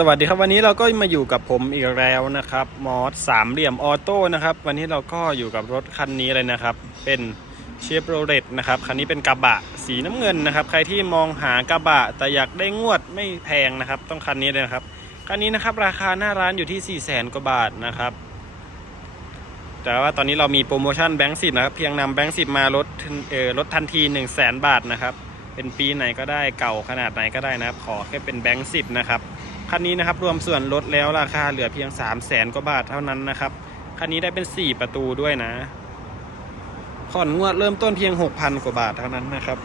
สวัสดีครับวันนี้เราก็มาอยู่กับผมอีกแล้วนะครับ มอสสามเหลี่ยมออโต้นะครับ วันนี้เราก็อยู่กับรถคันนี้เลยนะครับ เป็นเชฟโรเลตนะครับคันนี้เป็นกระบะสีน้ำเงินนะครับ ใครที่มองหากระบะแต่อยากได้งวดไม่แพงนะครับ ต้องคันนี้เลยนะครับคันนี้นะครับราคาหน้าร้านอยู่ที่4ี่แสนกว่าบาทนะครับ แต่ว่าตอนนี้เรามีโปรโมชั่นแบงค์สิบนะครับเพียงนำแบงค์สิบมาลดเออลดทันที1 0 0 0 0แสนบาทนะครับเป็นปีไหนก็ได้เก่าขนาดไหนก็ได้นะครับ ขอแค่เป็นแบงค์สิบนะครับ คันนี้นะครับรวมส่วนลดแล้วราคาเหลือเพียง 3 0 0แสนกว่าบาทเท่านั้นนะครับ คันนี้ได้เป็น 4 ประตูด้วยนะ ผ่อนงวดเริ่มต้นเพียง 6,000 กว่าบาทเท่านั้นนะครับ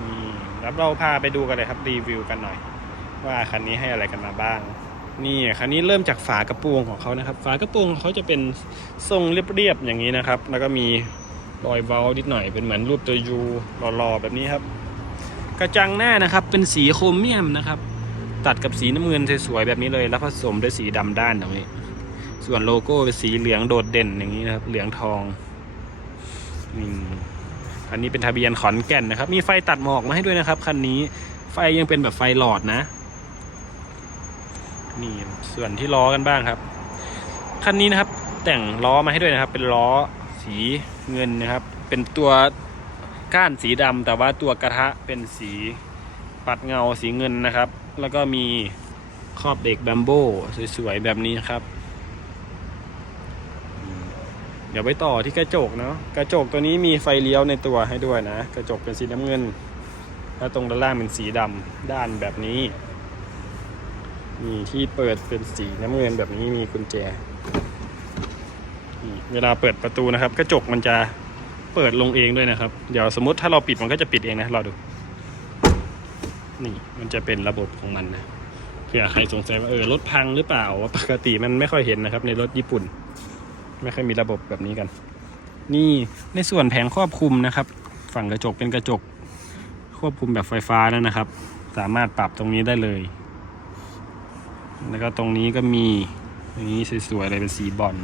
นี่แล้วเราพาไปดูกันเลยครับรีวิวกันหน่อย ว่าคันนี้ให้อะไรกันมาบ้าง นี่คันนี้เริ่มจากฝากระโปรงของเขานะครับ ฝากระโปรงเขาจะเป็นทรงเรียบๆอย่างนี้นะครับ แล้วก็มีรอยเว้านิดหน่อยเป็นเหมือนรูปตัวยูหล่อๆแบบนี้ครับ กระจังหน้านะครับเป็นสีโครเมียมนะครับ ตัดกับสีน้ำเงินสวยๆแบบนี้เลย แล้วผสมด้วยสีดำด้านตรงนี้ ส่วนโลโก้เป็นสีเหลืองโดดเด่นอย่างนี้นะครับ เหลืองทองนี่อันนี้เป็นทะเบียนขอนแก่นนะครับ มีไฟตัดหมอกมาให้ด้วยนะครับคันนี้ ไฟยังเป็นแบบไฟหลอดนะ นี่ส่วนที่ล้อกันบ้างครับ คันนี้นะครับ แต่งล้อมาให้ด้วยนะครับ เป็นล้อสีเงินนะครับ เป็นตัวก้านสีดำแต่ว่าตัวกระทะเป็นสีปัดเงาสีเงินนะครับ แล้วก็มีครอบเบรกแบมโบสวยๆ แบบนี้ครับ เดี๋ยวไปต่อที่กระจกเนาะกระจกตัวนี้มีไฟเลี้ยวในตัวให้ด้วยนะ กระจกเป็นสีน้ำเงิน แล้วตรงด้านล่างเป็นสีดำด้านแบบนี้มีที่เปิดเป็นสีน้ำเงินแบบนี้มีกุญแจเวลาเปิดประตูนะครับ กระจกมันจะเปิดลงเองด้วยนะครับ เดี๋ยวสมมติถ้าเราปิดมันก็จะปิดเองนะรอดู นี่มันจะเป็นระบบของมันนะเผื่อใครสงสัยว่าเออรถพังหรือเปล่าว่าปกติมันไม่ค่อยเห็นนะครับ ในรถญี่ปุ่น ไม่ค่อยมีระบบแบบนี้กัน นี่ในส่วนแผงครอบคลุมนะครับ ฝั่งกระจกเป็นกระจก ควบคุมแบบไฟฟ้าแล้วนะครับ สามารถปรับตรงนี้ได้เลย แล้วก็ตรงนี้ก็มีอย่างนี้สวยๆเลยเป็นสีบอล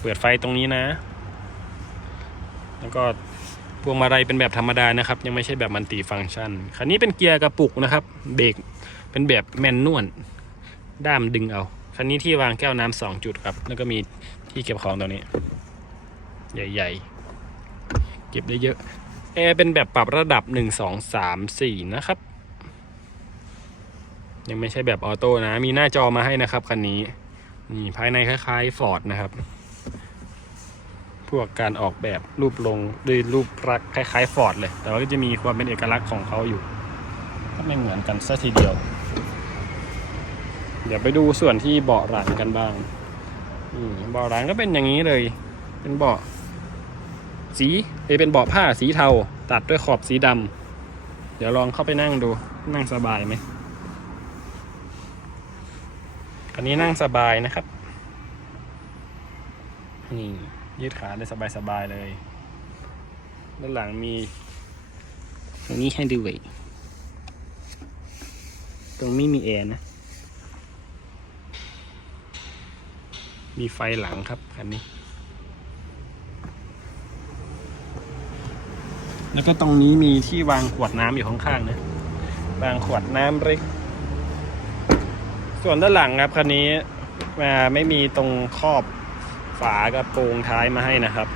เปิดไฟตรงนี้นะ แล้วก็ พวงมาลัยเป็นแบบธรรมดานะครับ ยังไม่ใช่แบบมันติฟังก์ชัน คันนี้เป็นเกียร์กระปุกนะครับ เบรกเป็นแบบแมนนวลด้ามดึงเอาคันนี้ที่วางแก้วน้ำสองจุดครับ แล้วก็มีที่เก็บของตรงนี้ ใหญ่ ๆ เก็บได้เยอะแอร์เป็นแบบปรับระดับ1 2 3 4นะครับ ยังไม่ใช่แบบออโต้นะ มีหน้าจอมาให้นะครับคันนี้นี่ภายในคล้ายๆฟอร์ดนะครับ พวกการออกแบบรูปลงด้วยรูปรักคล้ายๆฟอร์ดเลย แต่ว่าก็จะมีความเป็นเอกลักษณ์ของเขาอยู่ก็ไม่เหมือนกันสัทีเดียว เดี๋ยวไปดูส่วนที่เบาะหลังกันบ้างอืเบาะหลังก็เป็นอย่างนี้เลย เป็นเบาะสีเอเป็นเบาะผ้าสีเทา ตัดด้วยขอบสีดำเดี๋ยวลองเข้าไปนั่งดูนั่งสบายไหมคันนี้นั่งสบายนะครับนี่ ยืดขาได้สบายๆเลย ด้านหลังมีตรงนี้ให้ดูไว้ตรงนี้มีแอร์นะ มีไฟหลังครับคันนี้ แล้วก็ตรงนี้มีที่วางขวดน้ำอยู่ข้างๆนะ วางขวดน้ำเล็ก ส่วนด้านหลังครับคันนี้มาไม่มีตรงครอบ ฝากระโปรงท้ายมาให้นะครับ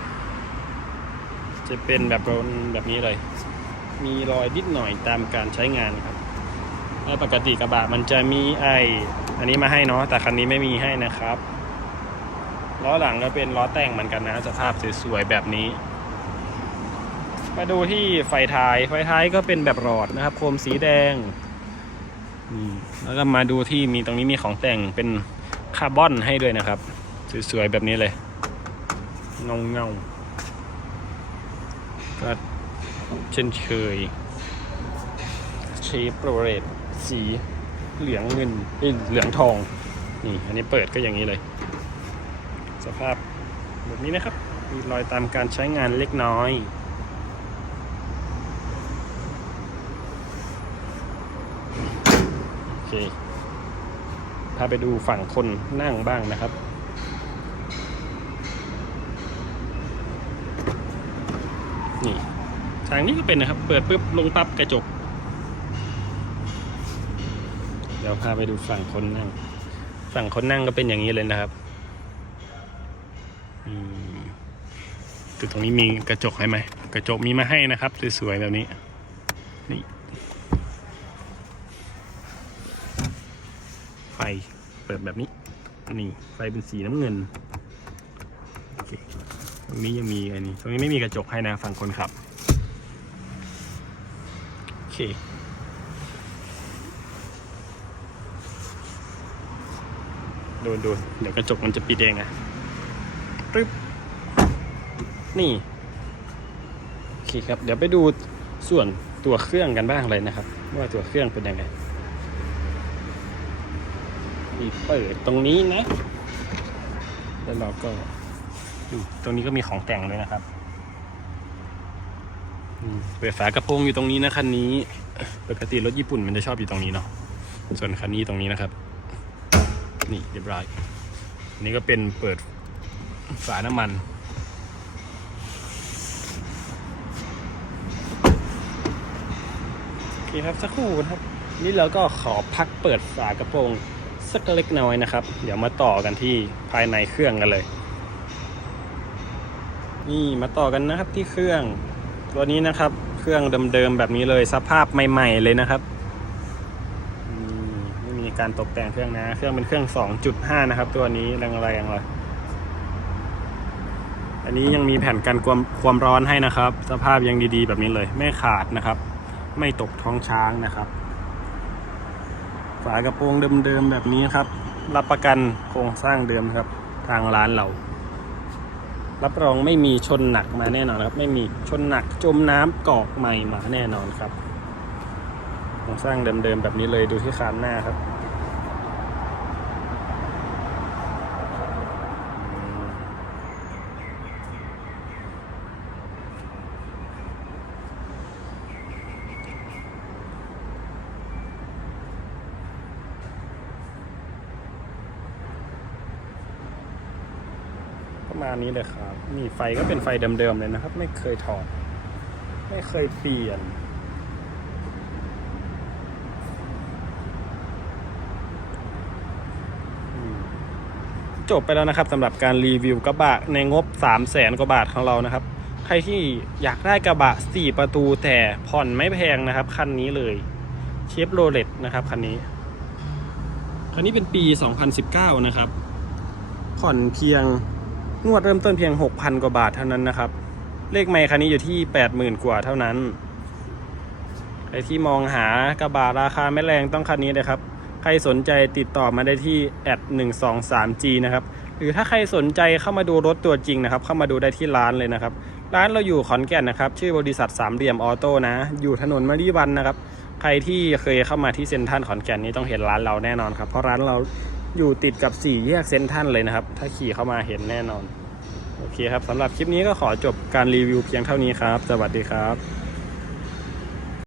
จะเป็นแบบโดนแบบนี้เลย มีรอยนิดหน่อยตามการใช้งานครับแล้วปกติกระบะมันจะมีไออันนี้มาให้เนาะแต่คันนี้ไม่มีให้นะครับล้อหลังก็เป็นล้อแต่งเหมือนกันนะ สภาพสวยๆแบบนี้ มาดูที่ไฟท้ายไฟท้ายก็เป็นแบบหลอดนะครับโคมสีแดงแล้วก็มาดูที่มีตรงนี้มีของแต่งเป็นคาร์บอนให้ด้วยนะครับ สวยๆแบบนี้เลย เงาเงาก็เช่นเคย เชฟโรเรตสีเหลืองเงินเหลืองทอง นี่อันนี้เปิดก็อย่างนี้เลย สภาพแบบนี้นะครับ มีรอยตามการใช้งานเล็กน้อยโอเคพาไปดูฝั่งคนนั่งบ้างนะครับ นี่ทางนี้ก็เป็นนะครับ เปิดปุ๊บลงปั๊บกระจก เดี๋ยวพาไปดูฝั่งคนนั่ง ฝั่งคนนั่งก็เป็นอย่างนี้เลยนะครับอืมจุดตรงนี้มีกระจกให้ไหม กระจกมีมาให้นะครับ สวยๆแบบนี้ นี่ ไฟเปิดแบบนี้ นี่ ไฟเป็นสีน้ำเงิน ตรงนี้ยังมีอันนี้ ตรงนี้ไม่มีกระจกให้นะฝั่งคนขับ เค ดูดูเดี๋ยวกระจกมันจะปิดเองอะปึ๊บ นี่ โอเคครับ เดี๋ยวไปดูส่วนตัวเครื่องกันบ้างเลยนะครับ ว่าตัวเครื่องเป็นยังไงมีเปิดตรงนี้นะ แล้วเราก็ดูตรงนี้ก็มีของแต่งด้วยนะครับ เปิดฝากระโปรงอยู่ตรงนี้นะคันนี้ ปกติรถญี่ปุ่นมันจะชอบอยู่ตรงนี้เนาะ ส่วนคันนี้ตรงนี้นะครับ นี่เรียบร้อยนนี้ก็เป็นเปิดฝาน้ำมัน โอเคครับสักครู่นะครับ นี่เราก็ขอพักเปิดฝากระโปรงสักเล็กน้อยนะครับ เดี๋ยวมาต่อกันที่ภายในเครื่องกันเลย นี่มาต่อกันนะครับที่เครื่อง ตัวนี้นะครับ เครื่องเดิมๆแบบนี้เลยสภาพใหม่ ๆ เลยนะครับมไม่มีการตกแต่งเครื่องนะ เครื่องเป็นเครื่อง 2.5 นะครับ ตัวนี้แรงๆเลยอันนี้ยังมีแผ่นกันความความร้อนให้นะครับ สภาพยังดีๆ แบบนี้เลย ไม่ขาดนะครับ ไม่ตกท้องช้างนะครับ ฝากระโปรงเดิมๆแบบนี้ครับ รับประกันโครงสร้างเดิมครับ ทางร้านเรา รับรองไม่มีชนหนักมาแน่นอนครับ ไม่มีชนหนักจมน้ำกาะใหม่มาแน่นอนครับโครงสร้างเดิมๆแบบนี้เลยดูที่คานหน้าครับ มานี้เลยครับนี่ไฟก็เป็นไฟเดิมๆเลยนะครับ ไม่เคยถอด ไม่เคยเปลี่ยน จบไปแล้วนะครับสำหรับการรีวิวกระบะในงบ 3 0 0แสนกว่าบาทของเรานะครับ ใครที่อยากได้กระบะ 4 ประตูแต่ผ่อนไม่แพงนะครับ คันนี้เลยเชฟโรเลตนะครับคันนี้ คันนี้เป็นปี 2019 นะครับผ่อนเพียง งวดเริ่มต้นเพียง 6,000 กว่าบาทเท่านั้นนะครับ เลขไม่คันนี้อยู่ที่ 80,000 กว่าเท่านั้น ใครที่มองหากระบะราคาไม่แรงต้องคันนี้เลยครับ ใครสนใจติดต่อมาได้ที่แอด 1 2 3 G นะครับ หรือถ้าใครสนใจเข้ามาดูรถตัวจริงนะครับ เข้ามาดูได้ที่ร้านเลยนะครับ ร้านเราอยู่ขอนแก่นนะครับ ชื่อบริษัทสามเหลี่ยมออโต้นะ อยู่ถนนมะริวันนะครับ ใครที่เคยเข้ามาที่เซ็นทรัลขอนแก่นนี้ต้องเห็นร้านเราแน่นอนครับ เพราะร้านเรา อยู่ติดกับสี่แยกเซนทันเลยนะครับ ถ้าขี่เข้ามาเห็นแน่นอน โอเคครับสำหรับคลิปนี้ก็ขอจบการรีวิวเพียงเท่านี้ครับ สวัสดีครับ